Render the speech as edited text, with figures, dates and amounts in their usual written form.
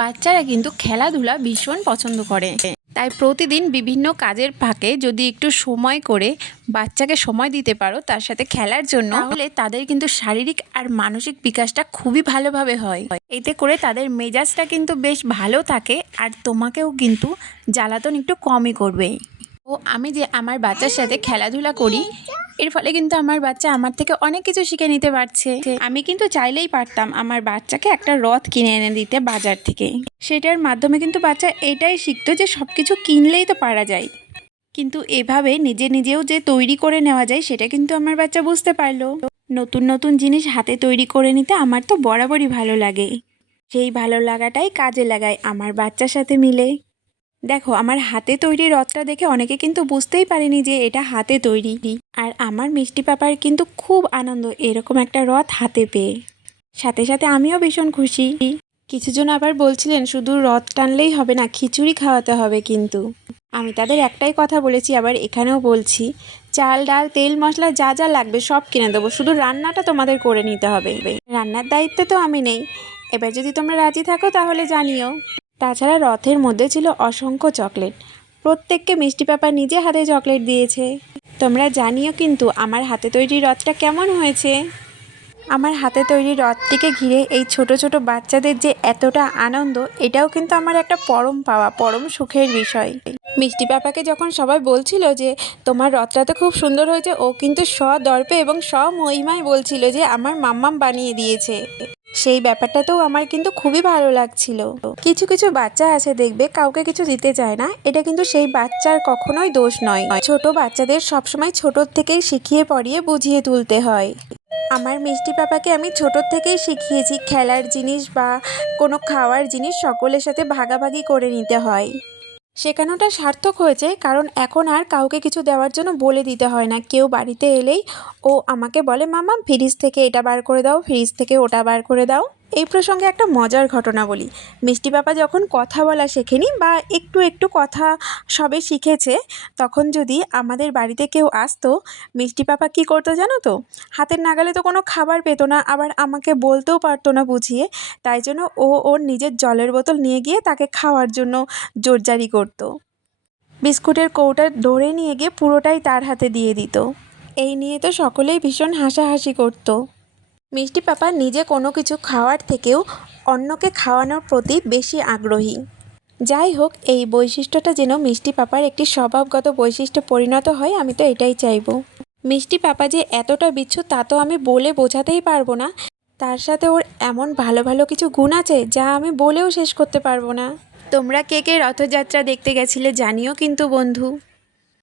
বাচ্চারা কিন্তু খেলাধুলা ভীষণ পছন্দ করে, তাই প্রতিদিন বিভিন্ন কাজের ফাঁকে যদি একটু সময় করে বাচ্চাকে সময় দিতে পারো তার সাথে খেলার জন্য, তাহলে তাদের কিন্তু শারীরিক আর মানসিক বিকাশটা খুবই ভালোভাবে হয়। এতে করে তাদের মেজাজটা কিন্তু বেশ ভালো থাকে, আর তোমাকেও কিন্তু জ্বালাতন একটু কমই করবে। ও আমি যে আমার বাচ্চার সাথে খেলাধুলা করি, এর ফলে কিন্তু আমার বাচ্চা আমার থেকে অনেক কিছু শিখে নিতে পারছে। আমি কিন্তু চাইলেই পারতাম আমার বাচ্চাকে একটা রথ কিনে এনে দিতে বাজার থেকে, সেটার মাধ্যমে কিন্তু বাচ্চা এটাই শিখতো যে সব কিছু কিনলেই তো পারা যায়, কিন্তু এভাবে নিজে নিজেও যে তৈরি করে নেওয়া যায় সেটা কিন্তু আমার বাচ্চা বুঝতে পারলো। নতুন নতুন জিনিস হাতে তৈরি করে নিতে আমার তো বরাবরই ভালো লাগে, সেই ভালো লাগাটাই কাজে লাগায় আমার বাচ্চার সাথে মিলে। দেখো, আমার হাতে তৈরি রথটা দেখে অনেকে কিন্তু বুঝতেই পারেনি যে এটা হাতে তৈরি, আর আমার মিষ্টি পাপার কিন্তু খুব আনন্দ এরকম একটা রথ হাতে পেয়ে, সাথে সাথে আমিও ভীষণ খুশি। কিছুজন আবার বলছিলেন শুধু রথ টানলেই হবে না, খিচুড়ি খাওয়াতে হবে, কিন্তু আমি তাদের একটাই কথা বলেছি, আবার এখানেও বলছি, চাল ডাল তেল মশলা যা যা লাগবে সব কিনে দেবো, শুধু রান্নাটা তোমাদের করে নিতে হবে। রান্নার দায়িত্বে তো আমি নেই, এবার যদি তোমরা রাজি থাকো তাহলে জানিও। তাছাড়া রথের মধ্যে ছিল অসংখ্য চকলেট, প্রত্যেককে মিষ্টি পাপা নিজে হাতে চকলেট দিয়েছে। তোমরা জানিও কিন্তু আমার হাতে তৈরি রথটা কেমন হয়েছে। আমার হাতে তৈরি রথটিকে ঘিরে এই ছোট ছোট বাচ্চাদের যে এতটা আনন্দ, এটাও কিন্তু আমার একটা পরম পাওয়া, পরম সুখের বিষয়। মিষ্টি পাপাকে যখন সবাই বলছিল যে তোমার রথটা তো খুব সুন্দর হয়েছে, ও কিন্তু সদর্পে এবং স্বমহিমায় বলছিল যে আমার মাম্মাম বানিয়ে দিয়েছে। সেই ব্যাপারটাতেও আমার কিন্তু খুবই ভালো লাগছিল। কিছু কিছু বাচ্চা আছে দেখবে কাউকে কিছু দিতে চায় না, এটা কিন্তু সেই বাচ্চার কখনোই দোষ নয়। ছোট বাচ্চাদের সবসময় ছোট থেকেই শিখিয়ে পড়িয়ে বুঝিয়ে তুলতে হয়। আমার মিষ্টি পাপাকে আমি ছোটোর থেকেই শিখিয়েছি খেলার জিনিস বা কোনো খাওয়ার জিনিস সকলের সাথে ভাগাভাগি করে নিতে হয়। শেখানোটা সার্থক হয়েছে, কারণ এখন আর কাউকে কিছু দেওয়ার জন্য বলে দিতে হয় না। কেউ বাড়িতে এলেই ও আমাকে বলে, মামা ফ্রিজ থেকে এটা বার করে দাও, ফ্রিজ থেকে ওটা বার করে দাও। এই প্রসঙ্গে একটা মজার ঘটনা বলি। মিষ্টি পাপা যখন কথা বলা শেখেনি বা একটু একটু কথা সবে শিখেছে, তখন যদি আমাদের বাড়িতে কেউ আসতো, মিষ্টি পাপা কী করতো জানো তো? হাতের নাগালে তো কোনো খাবার পেতো না, আবার আমাকে বলতেও পারতো না বুঝিয়ে, তাই জন্য ও ওর নিজের জলের বোতল নিয়ে গিয়ে তাকে খাওয়ার জন্য জোরজারি করত। বিস্কুটের কৌটা ধরে নিয়ে গিয়ে পুরোটাই তার হাতে দিয়ে দিত। এই নিয়ে তো সকলেই ভীষণ হাসাহাসি করত। মিষ্টি পাপা নিজে কোনো কিছু খাওয়ার থেকেও অন্যকে খাওয়ানোর প্রতি বেশি আগ্রহী। যাই হোক, এই বৈশিষ্ট্যটা যেন মিষ্টি পাপার একটি স্বভাবগত বৈশিষ্ট্যে পরিণত হয়, আমি তো এটাই চাইবো। মিষ্টি পাপা যে এতটা বিচ্ছু তা তো আমি বলে বোঝাতেই পারবো না, তার সাথে ওর এমন ভালো ভালো কিছু গুণ আছে যা আমি বলেও শেষ করতে পারবো না। তোমরা কে কে রথযাত্রা দেখতে গেছিলে জানিও কিন্তু বন্ধু।